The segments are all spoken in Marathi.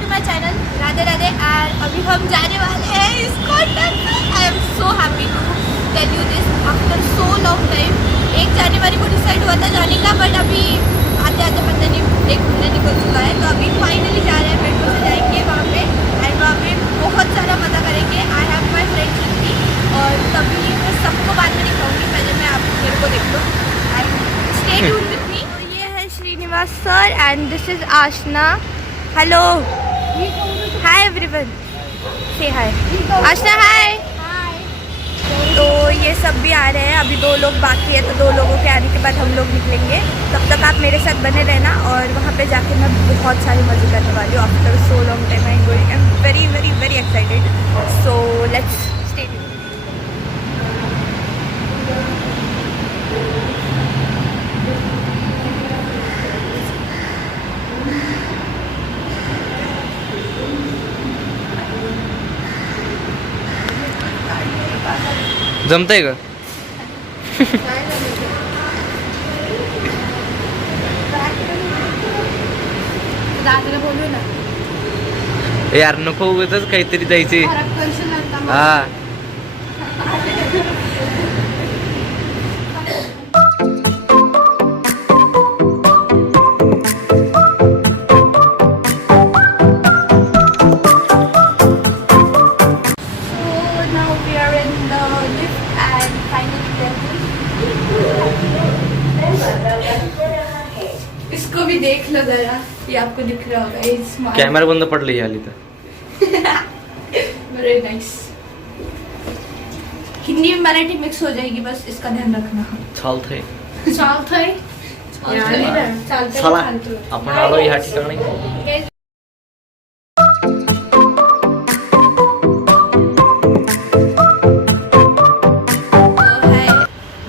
To my channel Radhe Radhe. And अभी हम जाने वाले हैं ISKCON temple. I am so happy to tell you this after so long time. 1 जनवरी को डिसाइड हुआ था जाने का, बट अभी आते आते पता नहीं 1 महीना निकल चुका है। तो अभी फाइनली जा रहे हैं, मेट्रो से जाएंगे वहाँ पे एंड वहाँ पे बहुत सारा मज़ा करेंगे। I have my friends with me और तभी मैं सबको बाद में दिखाऊंगी, पहले मैं आप मेरे को देख लो and stay tune with me. ये है Srinivas sir and this is Aashna. Hello hi everyone, say hi Aashna, hi. तो ये सब भी आ रहे हैं, अभी 2 लोग बाकी है, तो 2 लोगों के आने के बाद हम लोग निकलेंगे। तब तक आप मेरे साथ बने रहना और वहाँ पे जाके मैं बहुत सारी मजे करने वाली हूँ। After so long time I am going, I am very very very excited. So let's stay tuned. जमतंय का? दादाला बोलू ना यार नको उगाच काहीतरी द्यायचे. हा इसको भी देख लो जरा, ये आपको दिख रहा होगा, ये स्मार्ट कॅमेरा बंद पडली आली तर. Very nice. हिंदी में मराठी मिक्स हो जाएगी, बस इसका ध्यान रखना। चालतंय. चालतंय चला आपण आलो ह्या ठिकाणी.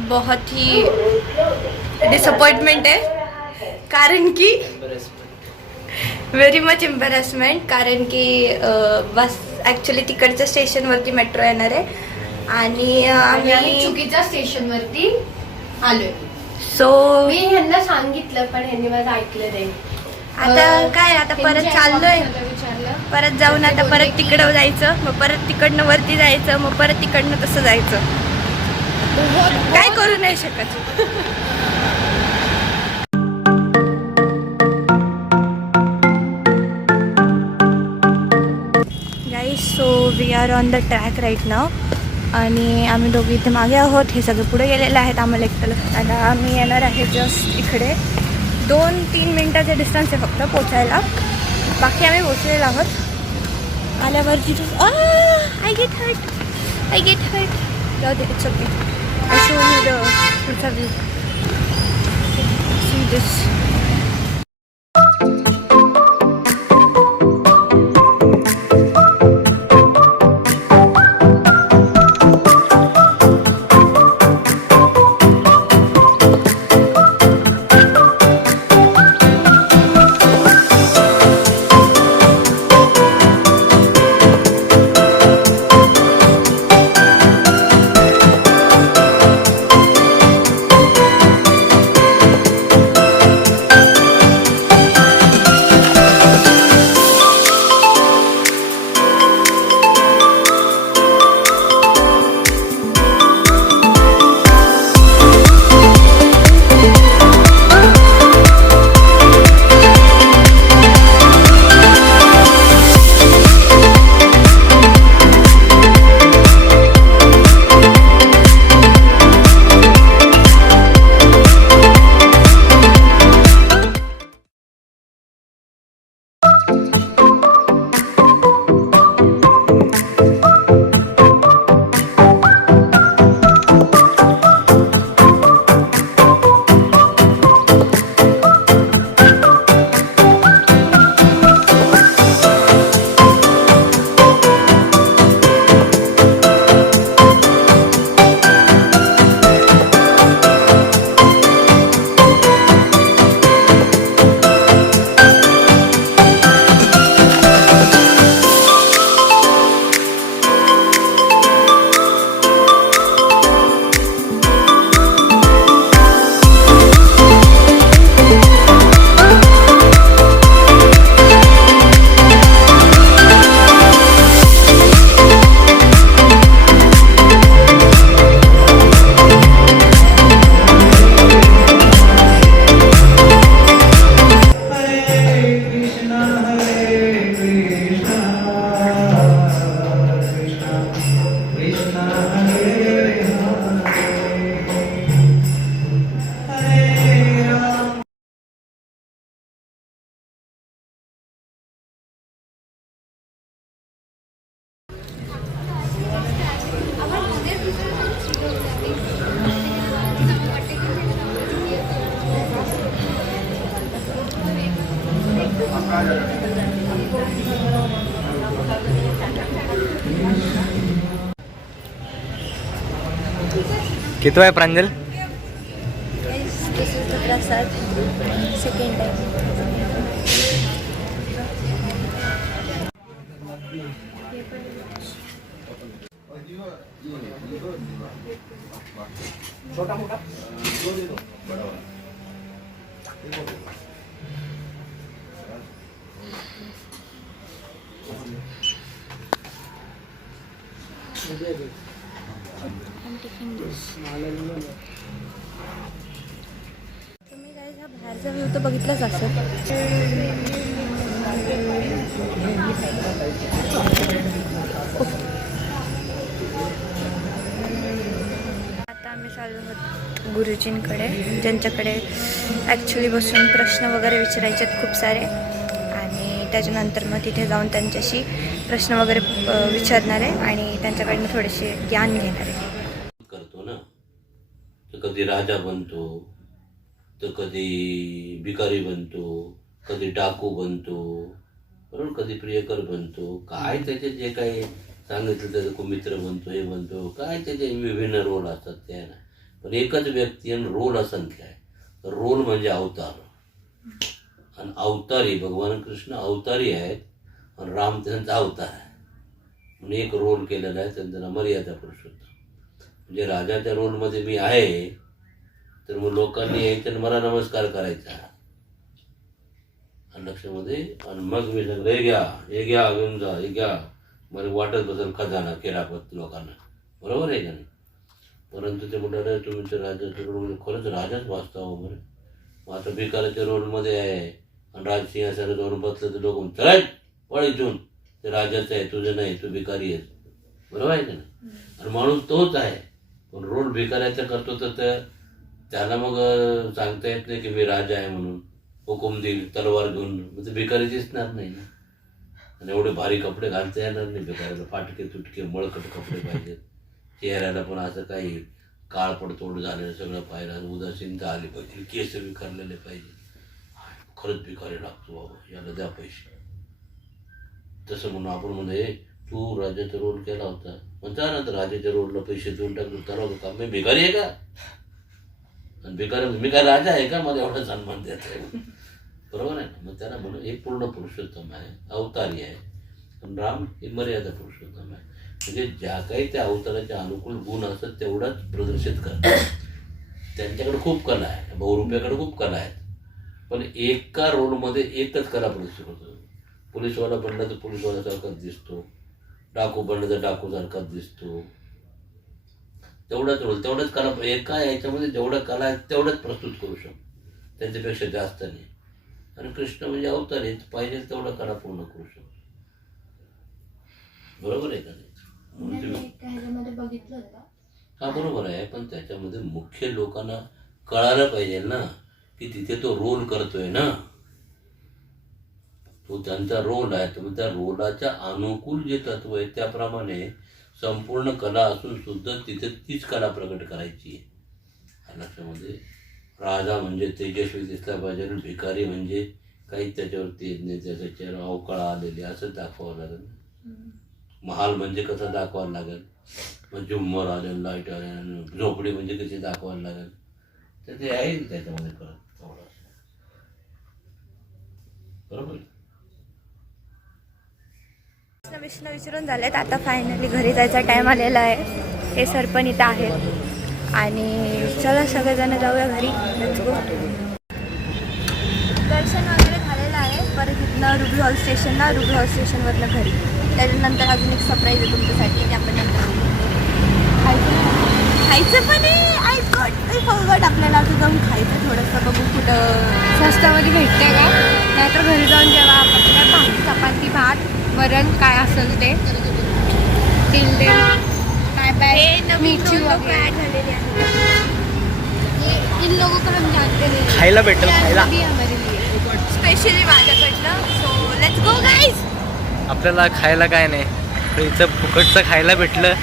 बहुत ही डिसअपॉइंटमेंट है, कारण की व्हेरी मच एम्बॅरेसमेंट, कारण की बस ॲक्च्युली तिकडच्या स्टेशनवरती मेट्रो येणार आहे आणि आम्ही चुकीच्या स्टेशनवरती आलोय. सो मी ह्यांना सांगितलं पण ह्यांनी माझं ऐकलं नाही. आता काय, आता परत चाललोय, विचारलं परत जाऊन आता परत तिकडं जायचं, मग परत तिकडनं वरती जायचं, मग परत तिकडनं तसं जायचं. काय करू नाही शकत. Guys, so we are on the track right now आणि आम्ही दोघी इथे मागे आहोत. हे सगळे पुढे गेलेले आहेत, आम्हाला एकट्याला. आता आम्ही येणार आहे जस्ट इकडे. 2-3 मिनटाचे डिस्टन्स आहे फक्त पोचायला, बाकी आम्ही पोचलेलो आहोत. आल्यावरची आय गेट हर्ट. जाऊ दे, it's okay. I show you the full view. See this. किती आहे Pranjal? This is the Prasad second time. तुम्ही काय हा बाहेरचा व्ह्यू तर बघितलाच असेल. आता आम्ही चाललो आहोत गुरुजींकडे, ज्यांच्याकडे ॲक्च्युली बसून प्रश्न वगैरे विचारायचे आहेत खूप सारे, आणि त्याच्यानंतर मग तिथे जाऊन त्यांच्याशी प्रश्न वगैरे विचारणार आहे आणि त्यांच्याकडनं थोडेसे ज्ञान घेणार आहे. करतो ना, तर कधी राजा बनतो, तर कधी भिकारी बनतो, कधी डाकू बनतो, बरोबर, कधी प्रियकर बनतो. काय त्याचे जे काही सांगितलं त्याचं कुमित्र बनतो, हे बनतो, काय त्याचे विभिन्न रोल असतात ते आहे ना. पण एकच व्यक्ती आणि रोल असंख्य आहे. रोल म्हणजे अवतार, आणि अवतारी भगवान कृष्ण अवतारी आहेत आणि राम त्यांचा अवतार आहे. म्हणून एक रोल केलेला आहे, त्यांचं नाव मर्यादा पुरुषोत्तम. म्हणजे राजाच्या रोलमध्ये मी आहे, तर मग लोकांनी यायचं आणि मला नमस्कार करायचा आणि लक्षामध्ये, आणि मग मी सांगतो हे घ्या घेऊन जा, हे घ्या, मला वाटत बसेल खजाना केरापत लोकांना, बरोबर आहे का नाही. परंतु ते म्हणाले तुम्ही तर राजाच्या रोलमध्ये खरंच राजाच वाचता हो बरं. मग आता भिकाराच्या रोलमध्ये आहे आणि राजसिंहासनावर जाऊन बसलं तर लोक चला पळ इथून, ते राजाचं आहे, तुझं नाही, तू भिकारी आहेस, बरोबर आहे का नाही. आणि माणूस तोच आहे, पण रोल भिकाऱ्याचा करतो तर त्याला मग सांगता येत नाही की मी राजा आहे म्हणून. हुकूम देईल तलवार घेऊन, म्हणजे भिकारी दिसणार नाही ना. आणि एवढे भारी कपडे घालता येणार नाही भिकाऱ्याला, फाटके तुटके मळकट कपडे पाहिजेत. चेहऱ्याला पण असं काही काळपडतोड झालेलं सगळं पाहिलं, उदासीनता आली पाहिजे, केस विखरलेले पाहिजे. खरंच भिकारी लागतो बाबा, याला द्या पैसे. तसं म्हणून आपण म्हणजे तू राजाचा रोल केला होता, म्हणता ना, तर राजाच्या रोलला पैसे देऊन टाकलो, तर का मी भिकारी आहे का? आणि भिकारी मी काय राजा आहे का मला एवढा सन्मान द्यायचा आहे, बरोबर आहे ना. मग त्याला म्हणून एक पूर्ण पुरुषोत्तम आहे, अवतारी आहे. आणि राम हे मर्यादा पुरुषोत्तम आहे. म्हणजे ज्या काही त्या अवताराच्या अनुकूल गुण असतात तेवढाच प्रदर्शित करतात. त्यांच्याकडे खूप कला आहे, बहुरूप्याकडे खूप कला आहेत, पण एका रोलमध्ये एकच कला प्रदर्शित होतो. पोलीसवाला बनला तर पोलीसवाल्यासारखाच दिसतो, डाकू बनला तर डाकूसारखाच दिसतो. तेवढाच रोल, तेवढंच कला, एका याच्यामध्ये जेवढं कला आहे तेवढंच प्रस्तुत करू शकतो, त्यांच्यापेक्षा जास्त नाही. आणि कृष्ण म्हणजे अवतार आहे, पाहिजे तेवढं कला पूर्ण करू शकतो, बरोबर आहे का नाही. बघितलं होतं. हा बरोबर आहे, पण त्याच्यामध्ये मुख्य लोकांना कळायला पाहिजे ना की तिथे तो रोल करतोय ना, तो त्यांचा रोल आहे. तर त्या रोलाच्या अनुकूल जे तत्व आहे त्याप्रमाणे संपूर्ण कला असून सुद्धा तिथे तीच कला प्रकट करायची आहे. लक्षामध्ये राजा म्हणजे तेजस्वी दिसला पाहिजे, भिकारी म्हणजे काही त्याच्यावरती त्याचा चेहरा अवकाळा आलेले असं दाखवावं लागेल. महाल म्हणजे कसं दाखवायला लागेल, मग झुम्मर आले, लाईट आले, झोपडी म्हणजे कशी दाखवायला लागेल, तर ते आहे त्याच्यामध्ये करत थोडं, बरोबर. प्रश्न विचारून झालेत, आता फायनली घरी जायचा टाइम आलेला आहे. हे सर पण इथं आहेत आणि चला सगळेजण जाऊया घरी. Let's go. दर्शन वगैरे झालेलं आहे. परत इथनं रुबी हॉल स्टेशनवरनं घरी. त्याच्यानंतर अजून एक सरप्राईज आहे तुमच्यासाठी, ते आपण नंतर खायचं पण आहे. आय फॉरगॉट, आपल्याला आता जाऊन खायचं थोडंसं, बघू कुठं स्वस्तामध्ये भेटते का, नाहीतर घरी जाऊन जेव्हा आपण काय भाजी चपाती भात वरण काय असेल ते काय इन लोगों को हम जानते नहीं, खायला भेटेल, खायला स्पेशली माझ्याकडनं. So let's go guys. आपल्याला खायला काय नाही, इथं फुकटचं खायला भेटलं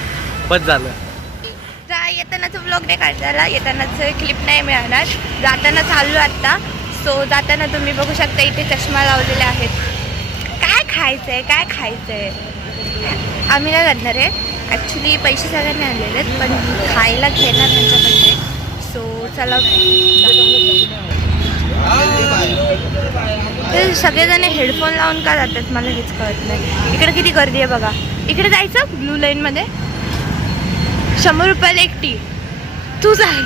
बस झालं. येतानाचं ब्लॉग नाही काढताना, येतानाचं क्लिप नाही मिळणार, जाताना चाललो आत्ता. सो जाताना तुम्ही बघू शकता इथे चष्मा लावलेले आहेत. काय खायचंय काय खायचंय. आम्ही काय करणार आहे ॲक्च्युली पैसे सगळ्यांनी आणलेले आहेत पण खायला घेणार त्यांच्याकडे. सो चला. ते सगळेजण हेडफोन लावून का जातात मला हेच कळत नाही. इकडे किती गर्दी आहे बघा. इकडे जायचं ब्लू लाईनमध्ये 100 रुपयाला एकटी. तू जाय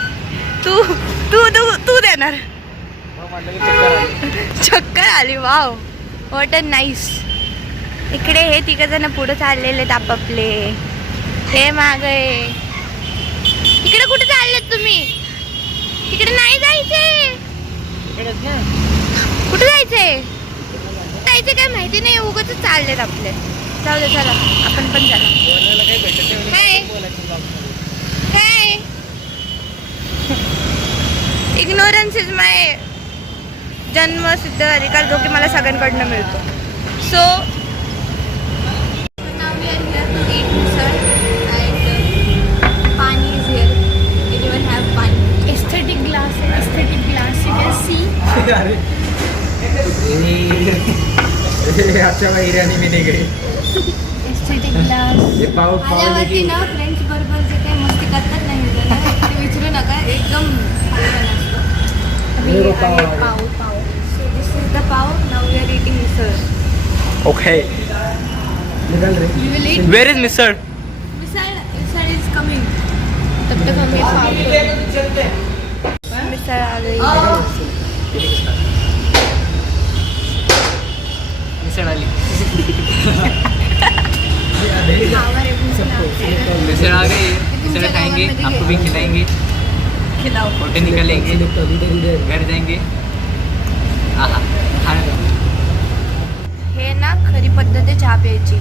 तू तू तू तू देणार. चक्कर आली. Wow what a nice. इकडे हे तिघजण पुढे चाललेले आहेत आपापले. हे मागे. इकडे कुठे चाललेत तुम्ही. इकडे नाही जायचे. कुठे जायचंय जायचं काय माहिती नाही. उगाच चाललेत आपले. जाऊ दे चला आपण पण चला. काय इग्नोरन्स इज माय जन्मसिद्ध अधिकार जो की मला सगळ्यांकडनं मिळतो. So now we are here to eat misal and pani is here. Anyone have pani. Aesthetic glass है, aesthetic glass you can see. अच्छा बिर्याणी मी नाही गई. Aesthetic glass. आल्यावरती ना फ्रेंड्स बरोबर जे काही मस्ती करतात नाही ते विचारू नका. एकदम pav pav. So this is the pav. Now we are eating misal. Okay. We will eat where is misal. Misal is coming. तब तक हमें पाव. मिसळ आ गई. मिसळ आली. मिसळ मिसळ आ गई. मिसळ खाएंगे आपको भी खिलाएंगे. खिलाओ. फोटो निकालेंगे घर जाएंगे. हे ना खरी पद्धत आहे चहा प्यायची.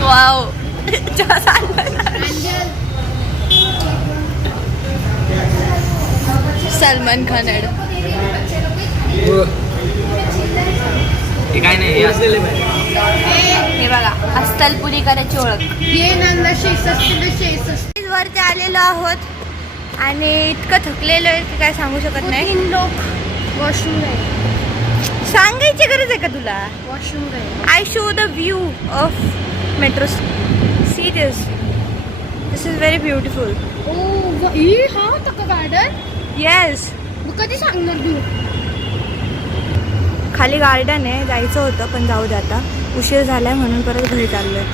वाव चहा सलमान खान ॲड. हे काय नाही हे असलेलं हे बघा अस्सल पुरी करायची ओळख. ये नांदा 66 वरती आलेलो आहोत आणि इतकं थकलेलो आहे की काय सांगू शकत नाही. 3 लोग वॉशरूम गए. सांगायची गरज आहे का तुला. वॉशरूम गए. I show the view of metro. See this. This is very beautiful. ओ ही हा तक गार्डन. येस. मग कधी सांगणार तू. खाली गार्डन आहे. जायचं होतं पण जाऊ दे आता. उशीर झाला आहे म्हणून परत घरी चाललो आहे.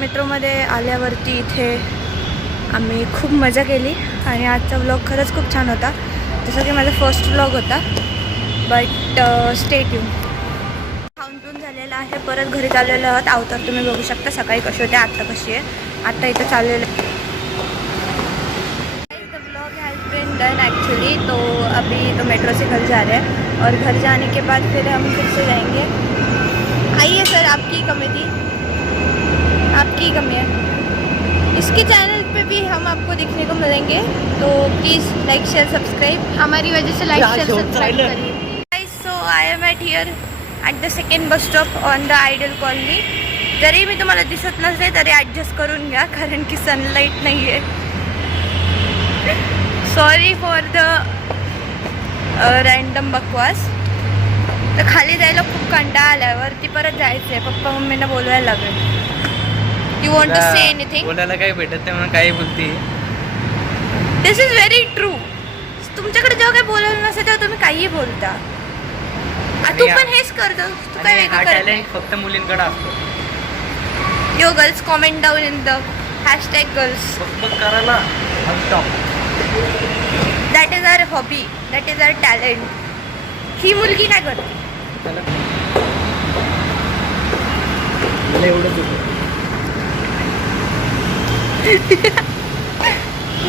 मेट्रोमध्ये आल्यावरती इथे आम्ही खूप मजा केली आणि आजचा व्लॉग खरंच खूप छान होता. जसं की माझा फर्स्ट व्लॉग होता. But stay tune. खाऊन पिऊन झालेलं आहे. परत घरी चाललेलो आहोत. अवतार तुम्ही बघू शकता. सकाळी कशी होते आत्ता कशी आहे. आत्ता इथं चाललेलं आहे. Done actually. तो अभी तो मेट्रो से घर जा रहे हैं और घर जाने के बाद फिर हम फिर से जाएंगे. आइए सर आपकी कमी थी. आपकी कमी है. इसके चैनल पे भी हम आपको देखने को मिलेंगे. तो प्लीज़ लाइक शेयर सब्सक्राइब. हमारी वजह से लाइक शेयर सब्सक्राइब करिए. So I am at here at the second bus stop on the Ideal Colony. जरी मी तुम्हाला दिसत नसते तरी ॲडजस्ट करून घ्या कारण की सनलाईट नाही आहे. सॉरी फॉर द रँडम बकवास. तर खाली जायला खूप कंटाळा आल्यावरती परत जायचं आहे. पप्पा मम्मीला बोलवायला लागेल. You want to say anything. बोलायला काही भेटत नाही म्हणून काही बोलते. This is very true. तुमच्याकडे जेव्हा काही बोलायला नसेल तेव्हा तुम्ही काहीही बोलता. तू पण हेच करतो. तू काय वेगळं करत टॅलेंट फक्त मुलींकडे असतो. Yo girls comment down in the hashtag girls. करायला that is our hobby. That is our talent. ही मुलगी काय करते.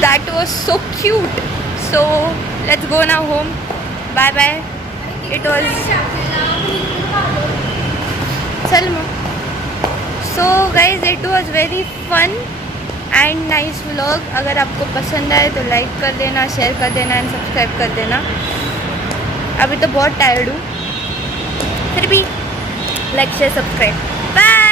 That was so cute. So let's go now home. Bye bye. It was चल मग. So guys it was very fun and nice vlog. अगर आपको पसंद आए तो लाइक कर देना, शेयर कर देना एंड सब्सक्राइब कर देना. अभी तो बहुत टायर्ड हूँ फिर भी लाइक शेयर सब्सक्राइब. बाय.